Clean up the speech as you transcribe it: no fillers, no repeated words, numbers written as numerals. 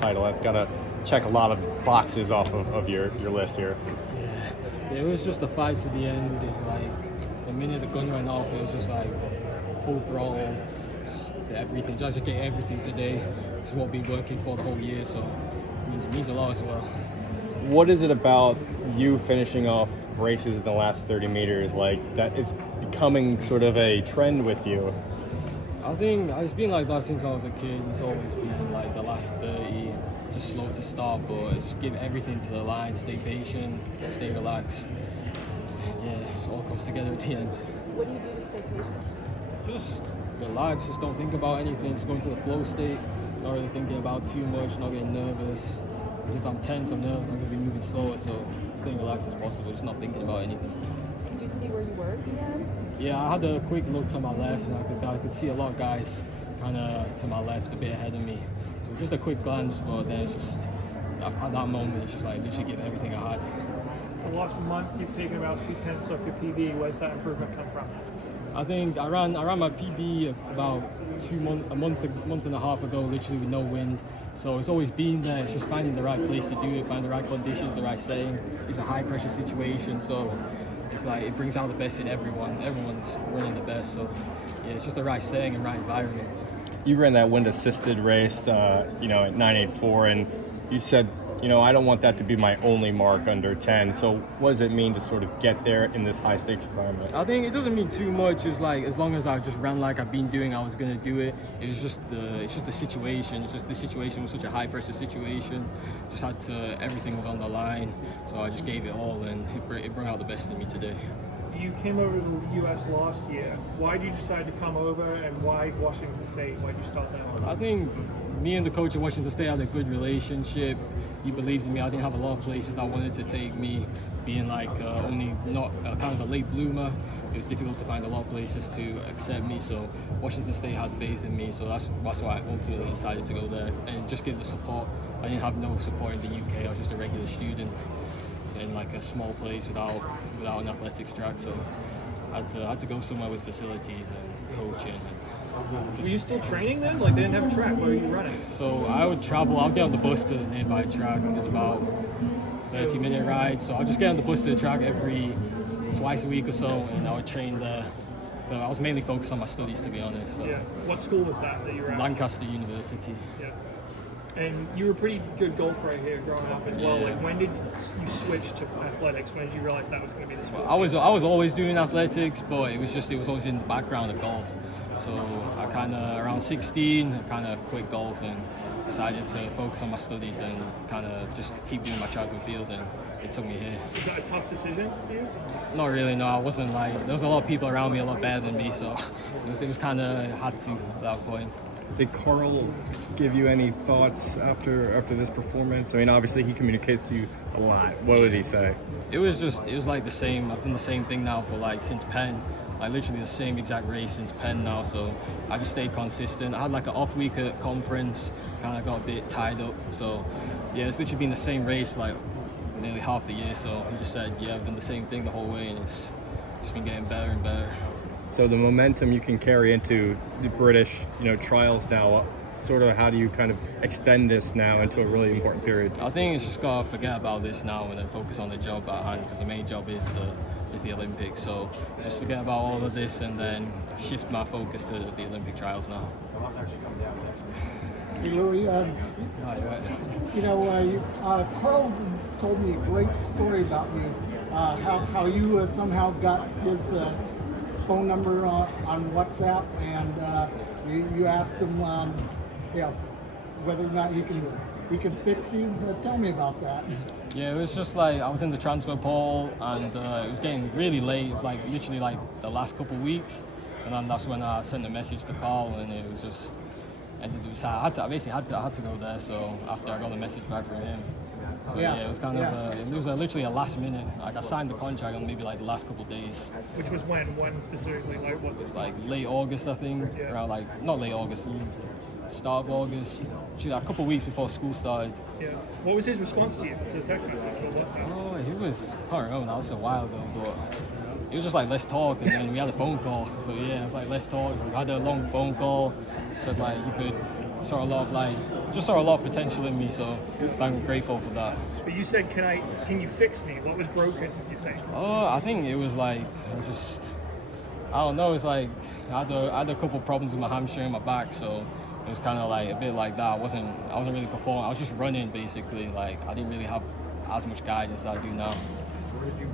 title. That's got to check a lot of boxes off of your list here. Yeah, it was just a fight to the end. It's like the minute the gun went off, it was just like full throttle, just everything. Just to get everything today. It's what we've been working for the whole year, so it means a lot as well. What is it about you finishing off races in the last 30 meters like that it's becoming sort of a trend with you? I think it's been like that since I was a kid. It's always been like the last 30, just slow to start, but just give everything to the line, stay patient, stay relaxed. Yeah, it all comes together at the end. What do you do to stay patient? Just relax, just don't think about anything, just go into the flow state, not really thinking about too much, not getting nervous. Because if I'm tense, I'm nervous, I'm going to be moving slower, so staying relaxed as possible, just not thinking about anything. Did you see where you were at the end? Yeah, I had a quick look to my left, and I could see a lot of guys kind of to my left, a bit ahead of me. So just a quick glance, but then it's just, at that moment, it's just like literally give everything I had. The last month, you've taken about 2/10 off your PB. Where's that improvement come from? I think I ran my PB about a month and a half ago, literally with no wind. So it's always been there. It's just finding the right place to do it, find the right conditions, the right setting. It's a high pressure situation, so it's like it brings out the best in everyone. Everyone's running the best, so yeah, it's just the right setting and right environment. You ran that wind assisted race, at 9:84, and you said, I don't want that to be my only mark under 10. So what does it mean to sort of get there in this high stakes environment? I think it doesn't mean too much. It's like as long as I just ran like I've been doing, I was gonna do it. It's just the situation. It's just the situation was such a high pressure situation. Just had to, everything was on the line. So I just gave it all, and it brought out the best in me today. You came over to the U.S. last year. Why did you decide to come over, and why Washington State? Why did you start there? I think me and the coach at Washington State had a good relationship. He believed in me. I didn't have a lot of places that wanted to take me. Being like only not kind of a late bloomer, it was difficult to find a lot of places to accept me. So Washington State had faith in me. So that's why I ultimately decided to go there and just give the support. I didn't have no support in the UK. I was just a regular student in like a small place without an athletics track. So I had to go somewhere with facilities and coaching. Were you still training then? Like they didn't have a track. Where were you running? So I would travel. I'd get on the bus to the nearby track. It was about 30-minute ride. So I'd just get on the bus to the track twice a week or so, and I would train there. But I was mainly focused on my studies, to be honest. So. Yeah. What school was that you were at? Lancaster University. Yeah. And you were a pretty good golfer right here growing up as well. Yeah. Like when did you switch to athletics? When did you realize that was going to be the sport? I was always doing athletics, but it was always in the background of golf. So I kind of around 16, I kind of quit golf and decided to focus on my studies and kind of just keep doing my track and field, and it took me here. Was that a tough decision for you? Not really, no. I wasn't like, there was a lot of people around me a lot better than me, so it was kind of had to at that point. Did Carl give you any thoughts after this performance? I mean, obviously he communicates to you a lot. What did he say? It was like the same. I've done the same thing now for like since Penn. Like literally the same exact race since Penn now. So I just stayed consistent. I had like an off week at conference, kind of got a bit tied up. So yeah, it's literally been the same race like nearly half the year. So he just said, yeah, I've done the same thing the whole way, and it's just been getting better and better. So the momentum you can carry into the British, trials now, sort of how do you kind of extend this now into a really important period? I think it's just gotta forget about this now and then focus on the job at hand, because the main job is the Olympics. So just forget about all of this and then shift my focus to the Olympic trials now. Hey Louie, Carl told me a great story about you, how you somehow got his phone number on WhatsApp, and you asked him, whether or not he can fix you. Tell me about that. Yeah, it was just like I was in the transfer portal, and it was getting really late. It was like literally like the last couple of weeks, and then that's when I sent a message to Carl, and it was just I basically had to go there. So after I got the message back from him. So yeah, it was kind of it was literally a last minute. Like I signed the contract on maybe like the last couple of days. Which was when specifically, like what? It was like late August, I think. Yeah. Around like not late August, start of August. Actually, a couple of weeks before school started. Yeah. What was his response to you, to the text message or WhatsApp? Oh, he was. I can't remember. That was a while ago, but it was just like let's talk, and then we had a phone call. So yeah, it was like let's talk. We had a long phone call. Said like you could saw a lot of potential in me. So I'm grateful for that. But you said, can you fix me? What was broken, you think? I think it was like I don't know. It's like I had a couple problems with my hamstring and my back, so it was kind of like a bit like that. I wasn't really performing. I was just running basically. Like I didn't really have as much guidance as I do now. Where did you